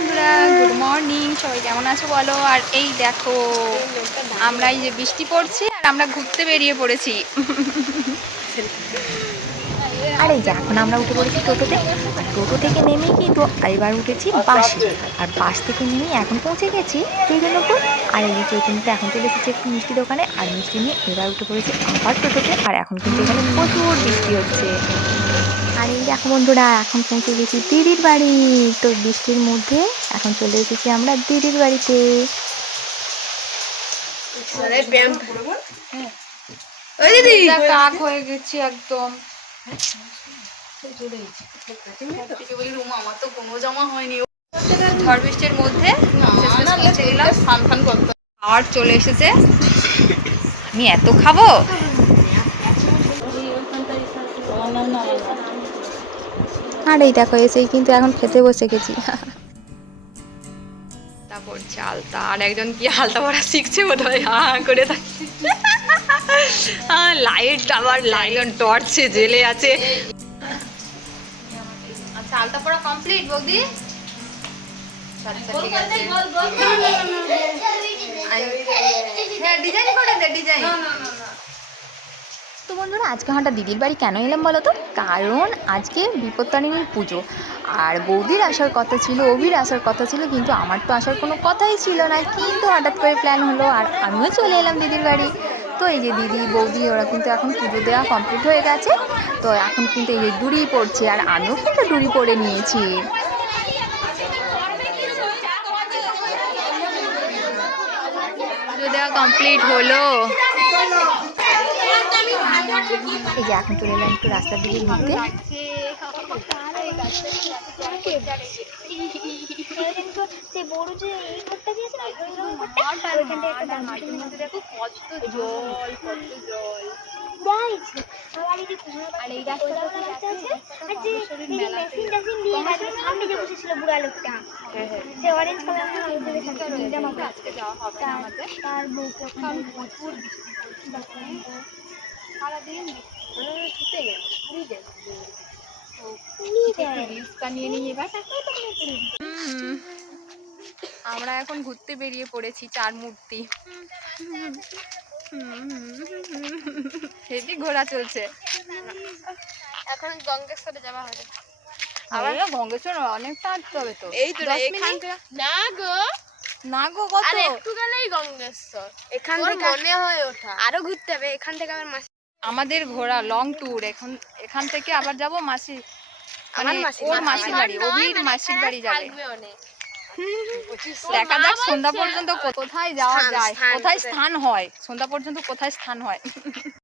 বন্ধুরা good morning সবাই কেমন আছো বলো? আর এই দেখো আমরা এই যে বৃষ্টি পড়ছে আর আমরা ঘুরতে বেরিয়ে পড়েছি। আর এই যে। এখন আমরা উঠে পড়েছি টোটোতে। আর টোটো থেকে নেমে কিন্তু এবার উঠেছি বাসে। আর বাস থেকে নেমে এখন পৌঁছে গেছি চৈতন্যপুর আর এই চৈতন্যপুর এখন চলে এসেছি একটু মিষ্টি দোকানে। আর মিষ্টি নিয়ে এবার উঠে পড়েছি আবার টোটোতে। আর এখন কিন্তু এখানে প্রচুর বৃষ্টি হচ্ছে। আর এই দেখো বন্ধুরা এখন পৌঁছে গেছি দিদির বাড়ি। তো বৃষ্টির মধ্যে এখন চলে এসেছি আমরা দিদির বাড়িতে। কাক হয়ে গেছি একদম। ঝড় বৃষ্টির মধ্যে। খাবার চলে এসেছে। আমি এত খাব? আর এই দেখো এসেই কিন্তু এখন খেতে বসে গেছি। তারপর চালতা আর একজন কি হালতা পড়া শিখছে বোধ হয় হা হা করে থাকছে লাইট আবার লাইন টর্চে জেলে আছে। আচ্ছা আলতা পড়া কমপ্লিট বৌদি? ঠিক আছে। ডিজাইন করে দে ডিজাইন তো বন্ধুরা আজকে হঠাৎ দিদির বাড়ি কেন এলাম বলো তো? কারণ আজকে বিপত্তারিণীর পুজো। আর বৌদির আসার কথা ছিল অভির আসার কথা ছিল কিন্তু আমার তো আসার কোনো কথাই ছিল না। কিন্তু হঠাৎ করে প্ল্যান হলো আর আমিও চলে এলাম দিদির বাড়ি। তো এই যে দিদি, বৌদি, ওরা কিন্তু এখন পুজো দেওয়া কমপ্লিট হয়ে গেছে। তো এখন কিন্তু এই যে ডুরি পড়ছে, আর আমিও কিন্তু ডুরি পরে নিয়েছি। পুজো দেওয়া কমপ্লিট হলো। এই যে এখন চলে এলাম একটু রাস্তার দিকে ঘুরতে। সেই বড় যে এই ঘরটা যে আর এই রাস্তাটা আছে আর যে মেশিন টেশিন আমরা এখন ঘুরতে বেরিয়ে পড়েছি চার মূর্তি। হেভি ঘোরা চলছে। এখন গঙ্গেশ্বরে যাওয়া হবে। আবার গঙ্গেশ্বর অনেকটা হাঁটতে হবে তো। এই তো না, দশ এখান মিনিট? থেকে- না গো। না গো কত? আর একটু গেলেই গঙ্গেশ্বর। এখান থেকে মনে হয় ওঠা আরও ঘুরতে হবে এখান থেকে আবার মাসি আমাদের ঘোরা লং ট্যুর এখন এখান থেকে আবার যাব মাসি আমার মানে মাসির ওর বাড়ি। মাসির বাড়ি অভির মানে মাসির বাড়ি যাবে। দেখা যাক সন্ধ্যা পর্যন্ত কোথায় যাওয়া যায়। কোথায়? স্থান হয়? সন্ধ্যা পর্যন্ত কোথায় স্থান হয়?